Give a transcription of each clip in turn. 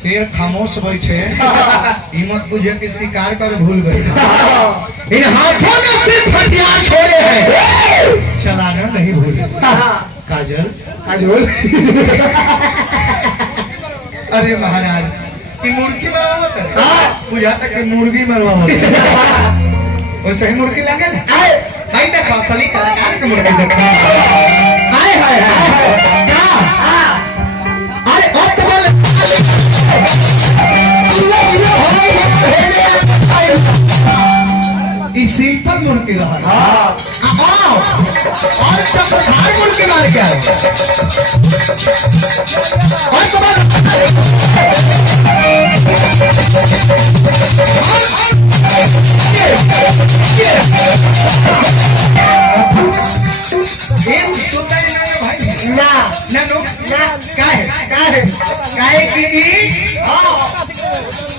शेर खामोश बैठे हिम्मत बुझे के शिकार कर भूल गए। इन हाथों में सिर्फ हथियार छोड़े हैं, चलाना नहीं भूले। काजल काजल अरे महाराज की मुर्गी मरवावत है, बुझा तक कि मुर्गी मरवावत है। वैसे ही मुर्गी लगे भाई देखो असली कलाकार के मुर्गी देखो। हाय हाय हाय सिंपल मुर्गी रहा और चमत्कार मुर्गी मार के आए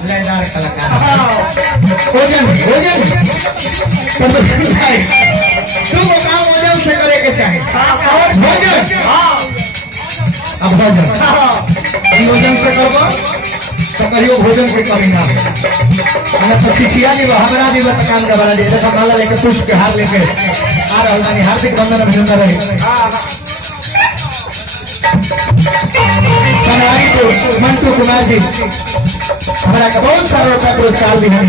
लयदार कलाकार भोजन भोजन तुम काम भोजन से करे के चाहे भोजन। अब भोजन से करबो तो कहियो भोजन के कमी ना हमें तो चिठिया दी हमरा दी काम का बना दी देखो माला लेके पुष्प के हार लेके आ रहल बानी। हार्दिक वंदन अभिनंदन रहे। बनारी को मंटू कुमार जी हमारा का बहुत सारा रुपया पुरस्कार भी है।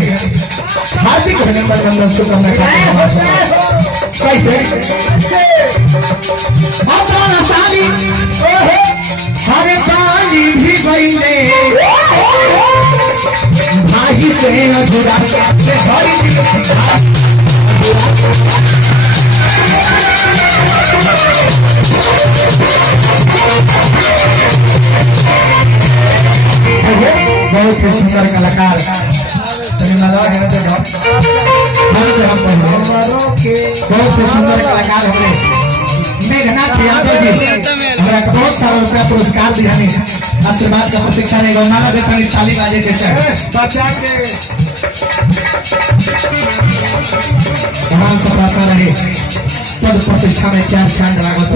हार्दिक अभिनंदन वंदन शुभकामना कैसे साली हरे पाली भी गईले भाई से अधूरा बहुत ही सुंदर कलाकार बहुत ही सुंदर कलाकार हमारे मेघनाथ यादव जी हमारा बहुत सारा रुपया पुरस्कार भी हमें आशीर्वाद का प्रतीक्षा नहीं गौमाना देता ताली बाजे के चाहे तमाम सब आता रहे पद प्रतिष्ठा में चार चांद लागत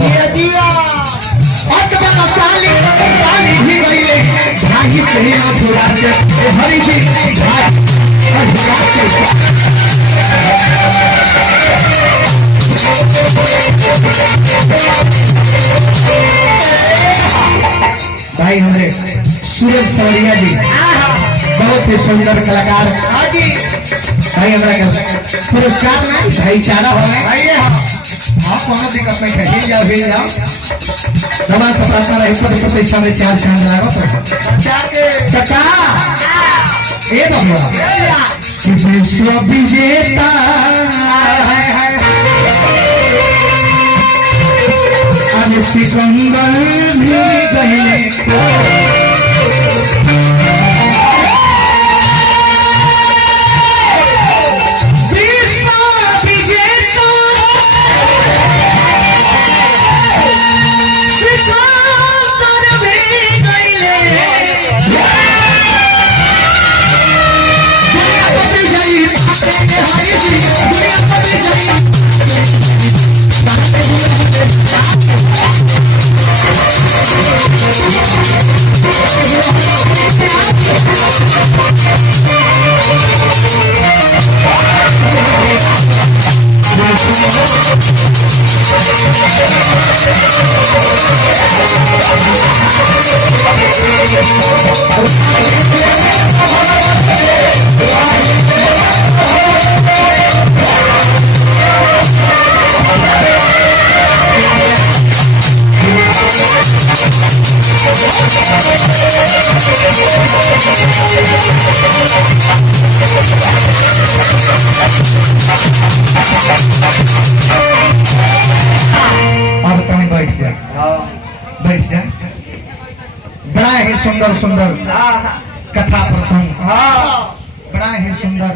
साली भी गईले भाई से हरी जी भाई हमारे सूरज सवरिया जी बहुत ही सुंदर कलाकार भाई हमारा पुरस्कार में भाईचारा हो आप कोनो दिक्कत नहीं है हिल जाओ हमारा सब प्रार्थना रही पद प्रतिष्ठा में चार चांद लागो कका ए बाबा कि विश्व विजेता अरे सिकंदर भी गए अब कहीं बैठ जा, बैठ जा। बड़ा ही सुंदर सुंदर कथा प्रसंग, बड़ा ही सुंदर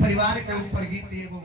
परिवार के ऊपर गीत एगो